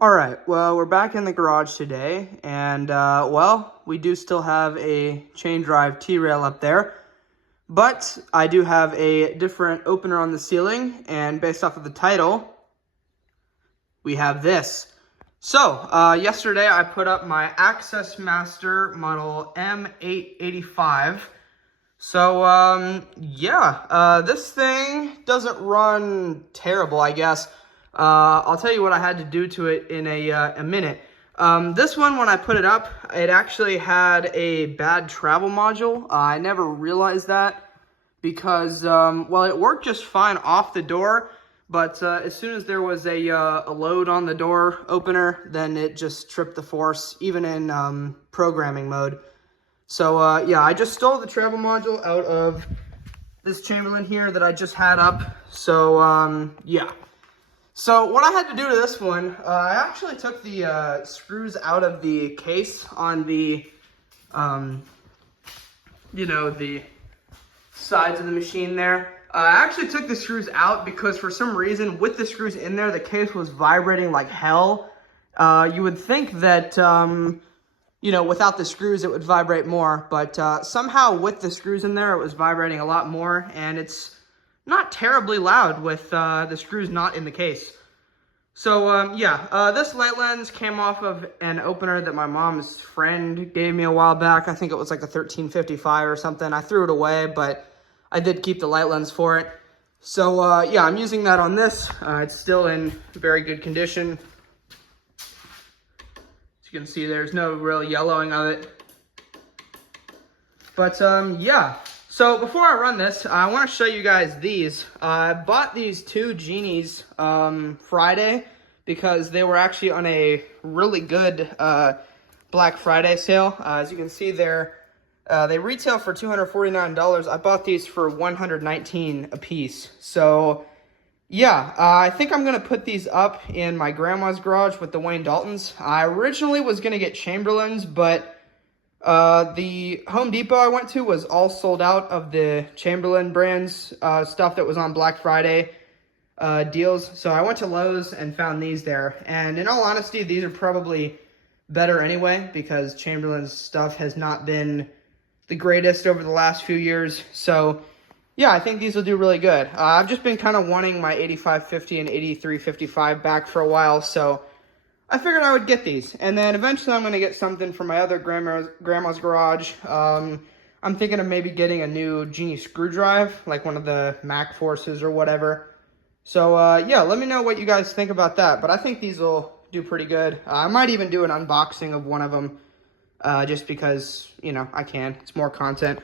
All right, well, we're back in the garage today, and, well, we do still have a chain drive T-rail up there, but I do have a different opener on the ceiling, and based off of the title, we have this. So, yesterday I put up my AccessMaster model M885. So, this thing doesn't run terrible, I guess. I'll tell you what I had to do to it in a minute. This one, when I put it up, it actually had a bad travel module. I never realized that because, well, it worked just fine off the door, but as soon as there was a load on the door opener, then it just tripped the force, even in programming mode. So, yeah, I just stole the travel module out of this Chamberlain here that I just had up. So, yeah. So what I had to do to this one, I actually took the screws out of the case on the, the sides of the machine there. I actually took the screws out because for some reason, with the screws in there, the case was vibrating like hell. You would think that, without the screws, it would vibrate more. But somehow with the screws in there, it was vibrating a lot more. And it's not terribly loud with the screws not in the case. So, this light lens came off of an opener that my mom's friend gave me a while back. I think it was like a 1355 or something. I threw it away, but I did keep the light lens for it. So, I'm using that on this. It's still in very good condition. As you can see, there's no real yellowing of it. But, So before I run this, I want to show you guys these. I bought these two genies Friday because they were actually on a really good Black Friday sale. As you can see, they retail for $249. I bought these for $119 a piece. So yeah, I think I'm going to put these up in my grandma's garage with the Wayne Daltons. I originally was going to get Chamberlains, but the Home Depot I went to was all sold out of the Chamberlain brands, stuff that was on Black Friday, deals. So I went to Lowe's and found these there. And in all honesty, these are probably better anyway, because Chamberlain's stuff has not been the greatest over the last few years. So yeah, I think these will do really good. I've just been kind of wanting my 8550 and 8355 back for a while, so I figured I would get these, and then eventually I'm going to get something from my other grandma's garage. I'm thinking of maybe getting a new Genie screw drive, like one of the Mac Forces or whatever. So, let me know what you guys think about that, but I think these will do pretty good. I might even do an unboxing of one of them, just because, I can. It's more content.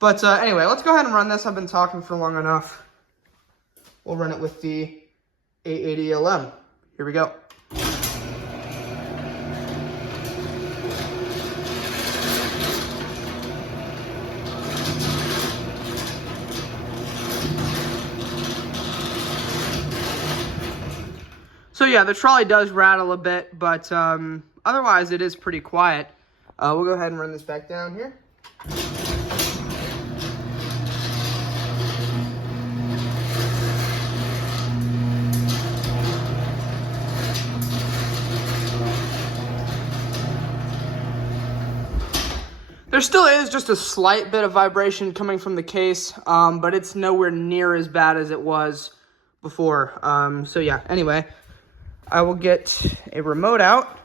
But, anyway, let's go ahead and run this. I've been talking for long enough. We'll run it with the 880LM. Here we go. So yeah, the trolley does rattle a bit, but otherwise it is pretty quiet. We'll go ahead and run this back down here. There still is just a slight bit of vibration coming from the case, but it's nowhere near as bad as it was before. So yeah, anyway, I will get a remote out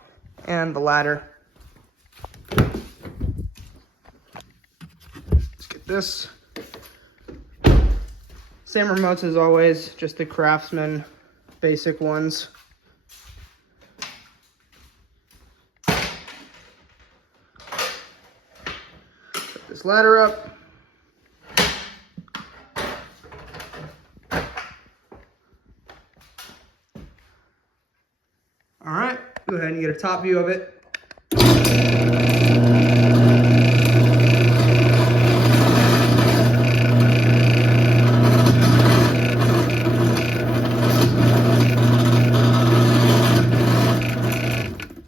and the ladder. Let's get this. Same remotes as always, just the Craftsman basic ones. Put this ladder up. All right, go ahead and get a top view of it.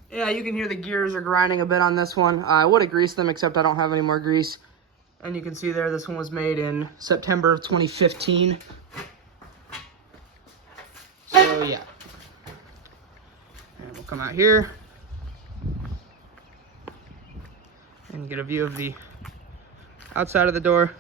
Yeah, you can hear the gears are grinding a bit on this one. I would have greased them, except I don't have any more grease. And you can see there, this one was made in September of 2015. So yeah. And we'll come out here and get a view of the outside of the door.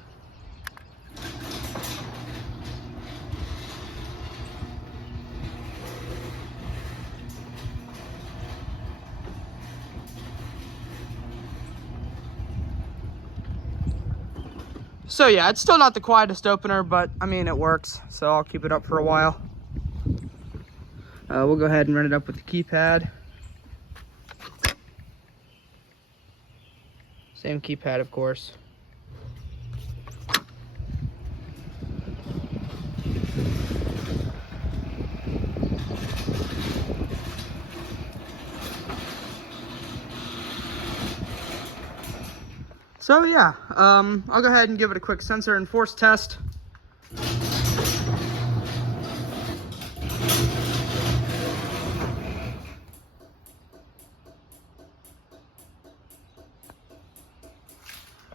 So yeah, it's still not the quietest opener, but I mean, it works, so I'll keep it up for a while. We'll go ahead and run it up with the keypad. Same keypad, of course. So yeah, I'll go ahead and give it a quick sensor and force test.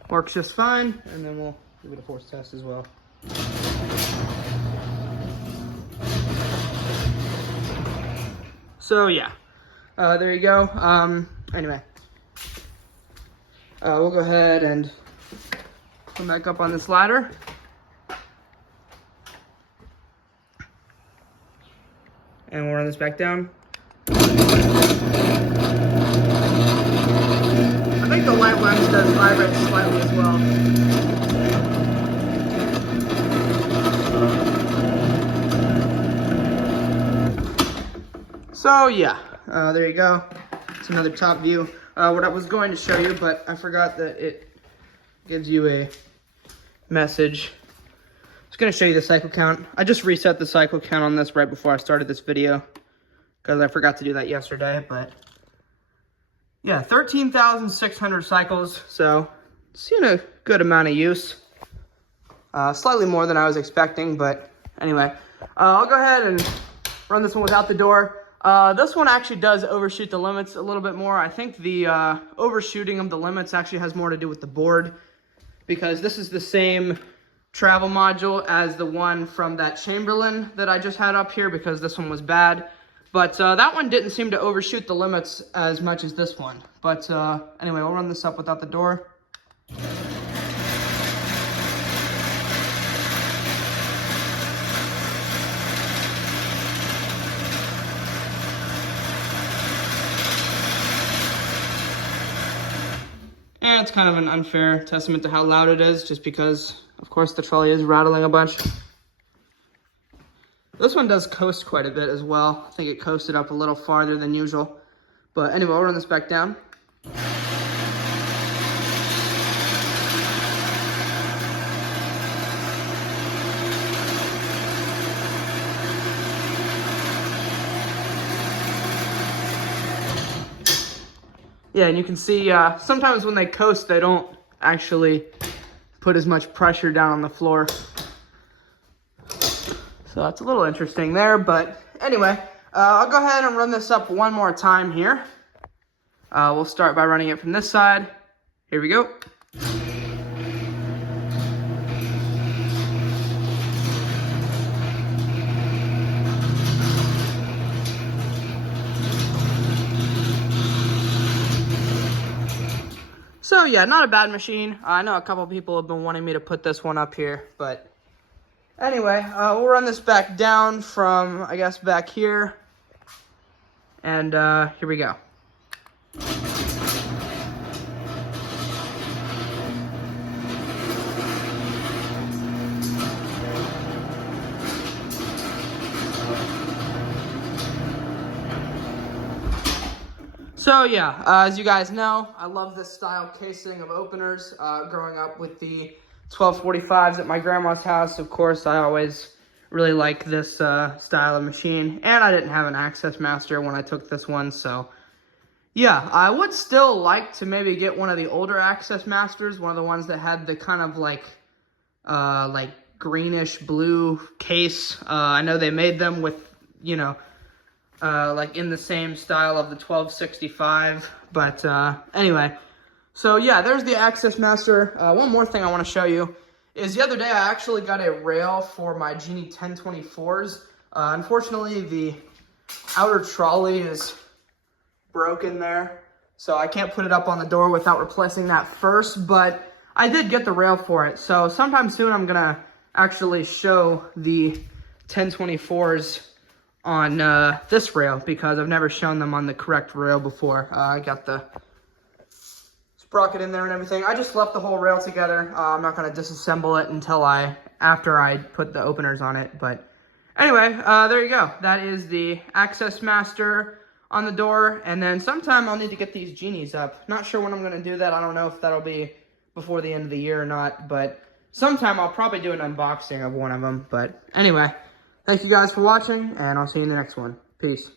Works just fine, and then we'll give it a force test as well. So yeah, there you go. Anyway. We'll go ahead and come back up on this ladder. And we'll run this back down. I think the light lens does vibrate slightly as well. So yeah, there you go. It's another top view. What I was going to show you, but I forgot that it gives you a message. I was going to show you the cycle count. I just reset the cycle count on this right before I started this video because I forgot to do that yesterday, but yeah, 13,600 cycles, so seeing a good amount of use. Slightly more than I was expecting, but anyway, I'll go ahead and run this one without the door. This one actually does overshoot the limits a little bit more. I think the overshooting of the limits actually has more to do with the board, because this is the same travel module as the one from that Chamberlain that I just had up here, because this one was bad. But that one didn't seem to overshoot the limits as much as this one. But anyway, we'll run this up without the door. And it's kind of an unfair testament to how loud it is, just because, of course, the trolley is rattling a bunch. This one does coast quite a bit as well. I think it coasted up a little farther than usual. But anyway, I'll run this back down. Yeah, and you can see sometimes when they coast, they don't actually put as much pressure down on the floor. So that's a little interesting there, but anyway, I'll go ahead and run this up one more time here. We'll start by running it from this side. Here we go. So yeah, not a bad machine. I know a couple people have been wanting me to put this one up here, but anyway, we'll run this back down from, I guess, back here. And here we go. So yeah, as you guys know, I love this style casing of openers. Growing up with the 1245s at my grandma's house, of course, I always really like this style of machine. And I didn't have an AccessMaster when I took this one, so yeah, I would still like to maybe get one of the older AccessMasters, one of the ones that had the kind of like greenish blue case. I know they made them with, you know, like in the same style of the 1265, but anyway, so yeah, there's the AccessMaster. One more thing I want to show you is the other day I actually got a rail for my Genie 1024s. Unfortunately, the outer trolley is broken there. So I can't put it up on the door without replacing that first, but I did get the rail for it. So sometime soon I'm gonna actually show the 1024s on this rail because I've never shown them on the correct rail before. I got the sprocket in there and everything. I just left the whole rail together. I'm not gonna disassemble it until after I put the openers on it. But anyway, there you go. That is the AccessMaster on the door, and then sometime I'll need to get these genies up. Not sure when I'm gonna do that. I don't know if that'll be before the end of the year or not, but sometime I'll probably do an unboxing of one of them. But anyway, thank you guys for watching, and I'll see you in the next one. Peace.